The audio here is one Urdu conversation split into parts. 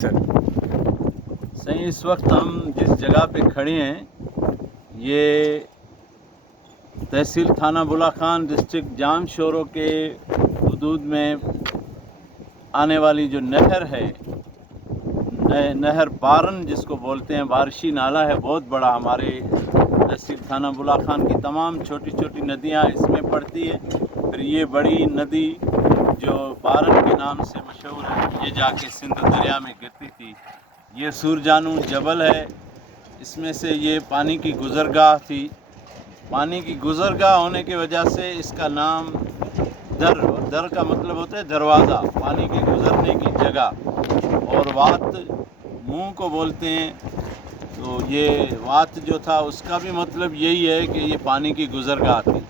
صحیح اس وقت ہم جس جگہ پہ کھڑے ہیں یہ تحصیل تھانہ بلا خان ڈسٹرکٹ جام شورو کے حدود میں آنے والی جو نہر ہے، نہر بارن جس کو بولتے ہیں، بارشی نالہ ہے بہت بڑا، ہمارے تحصیل تھانہ بلا خان کی تمام چھوٹی چھوٹی ندیاں اس میں پڑتی ہے۔ پھر یہ بڑی ندی جو بارن کے نام سے مشہور ہے، یہ جا کے سندھ دریا میں گرتی تھی۔ یہ سورجانو جبل ہے، اس میں سے یہ پانی کی گزرگاہ تھی۔ پانی کی گزرگاہ ہونے کی وجہ سے اس کا نام در کا مطلب ہوتا ہے دروازہ، پانی کے گزرنے کی جگہ، اور وات منہ کو بولتے ہیں۔ تو یہ وات جو تھا اس کا بھی مطلب یہی ہے کہ یہ پانی کی گزرگاہ تھی۔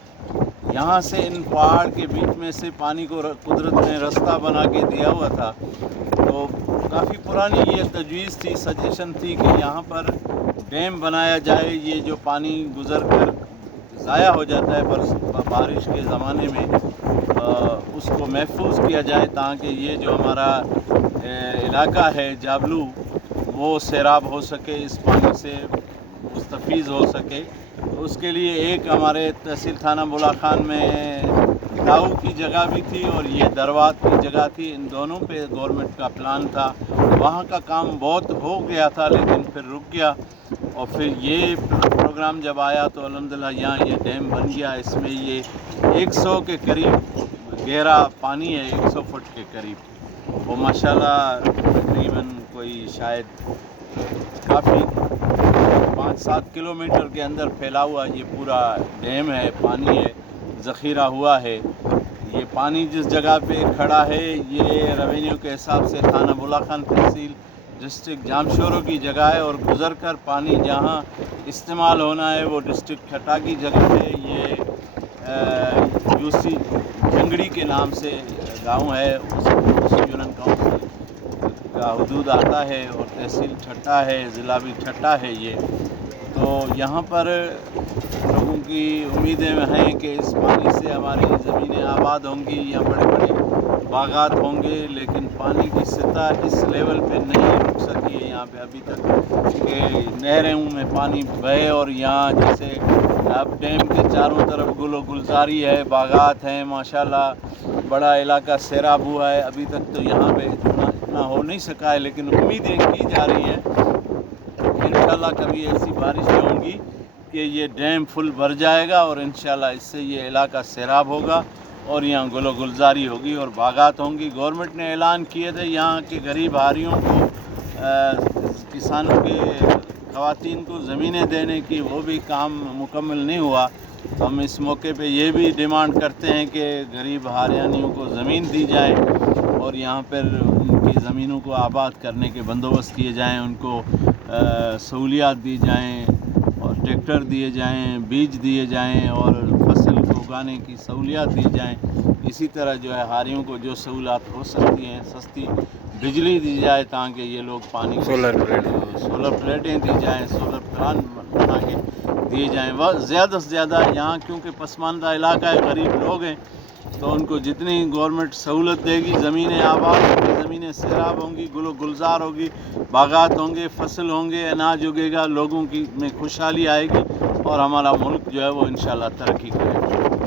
یہاں سے ان پہاڑ کے بیچ میں سے پانی کو قدرت نے رستہ بنا کے دیا ہوا تھا۔ تو کافی پرانی یہ تجویز تھی، سجیشن تھی کہ یہاں پر ڈیم بنایا جائے، یہ جو پانی گزر کر ضائع ہو جاتا ہے بارش کے زمانے میں، اس کو محفوظ کیا جائے تاکہ یہ جو ہمارا علاقہ ہے جابلو وہ سیراب ہو سکے، اس پانی سے مستفیض ہو سکے۔ تو اس کے لیے ایک ہمارے تحصیل تھانہ بلا خان میں داؤ کی جگہ بھی تھی اور یہ دروات کی جگہ تھی، ان دونوں پہ گورنمنٹ کا پلان تھا۔ وہاں کا کام بہت ہو گیا تھا لیکن پھر رک گیا، اور پھر یہ پروگرام جب آیا تو الحمدللہ یہاں یہ ڈیم بن گیا۔ اس میں یہ 100 کے قریب گہرا پانی ہے، 100 فٹ کے قریب، وہ ماشاءاللہ تقریباً کوئی شاید کافی 5-7 کلومیٹر کے اندر پھیلا ہوا یہ پورا ڈیم ہے، پانی ہے، ذخیرہ ہوا ہے۔ یہ پانی جس جگہ پہ کھڑا ہے یہ ریونیو کے حساب سے تھانہ بلا خان تحصیل ڈسٹرکٹ جام شورو کی جگہ ہے، اور گزر کر پانی جہاں استعمال ہونا ہے وہ ڈسٹرکٹ ٹھٹا کی جگہ ہے۔ یہ یوسی جنگڑی کے نام سے گاؤں ہے، اس یونین کونسل کا حدود آتا ہے، اور تحصیل ٹھٹا ہے، ضلع بھی ٹھٹا ہے یہ۔ تو یہاں پر لوگوں کی امیدیں ہیں کہ اس پانی سے ہماری زمینیں آباد ہوں گی یا بڑے بڑے باغات ہوں گے، لیکن پانی کی سطح اس لیول پہ نہیں رک سکی ہے یہاں پہ ابھی تک کہ نہروں میں پانی بہے، اور یہاں جیسے اب ڈیم کے چاروں طرف گل و گلزاری ہے، باغات ہیں، ماشاءاللہ بڑا علاقہ سیراب ہوا ہے۔ ابھی تک تو یہاں پہ اتنا ہو نہیں سکا ہے، لیکن امیدیں کی جا رہی ہیں کہ انشاءاللہ کبھی ایسی بارشیں ہوں گی کہ یہ ڈیم فل بھر جائے گا، اور انشاءاللہ اس سے یہ علاقہ سیراب ہوگا اور یہاں گل و گلزاری ہوگی اور باغات ہوں گی۔ گورنمنٹ نے اعلان کیے تھے یہاں کے غریب ہاریوں کو، کسانوں کے خواتین کو زمینیں دینے کی، وہ بھی کام مکمل نہیں ہوا۔ تو ہم اس موقع پہ یہ بھی ڈیمانڈ کرتے ہیں کہ غریب ہاریانیوں کو زمین دی جائے اور یہاں پر ان کی زمینوں کو آباد کرنے کے بندوبست کیے جائیں، ان کو سہولیات دی جائیں اور ٹریکٹر دیے جائیں، بیج دیے جائیں اور فصل کو اگانے کی سہولیات دی جائیں۔ اسی طرح جو ہے ہاریوں کو جو سہولیات ہو سکتی ہیں، سستی بجلی دی جائے تاکہ یہ لوگ پانی سولر پلیٹیں دی جائیں، سولر پلانٹ بنا کے دیے جائیں۔ وہ زیادہ سے زیادہ یہاں کیونکہ پسماندہ علاقہ ہے، غریب لوگ ہیں، تو ان کو جتنی گورنمنٹ سہولت دے گی، زمینیں آباد ہوں گی، زمینیں سیراب ہوں گی، گل و گلزار ہوگی، باغات ہوں گے، فصل ہوں گے، اناج اگے گا، لوگوں کی میں خوشحالی آئے گی اور ہمارا ملک جو ہے وہ انشاءاللہ ترقی کرے گا۔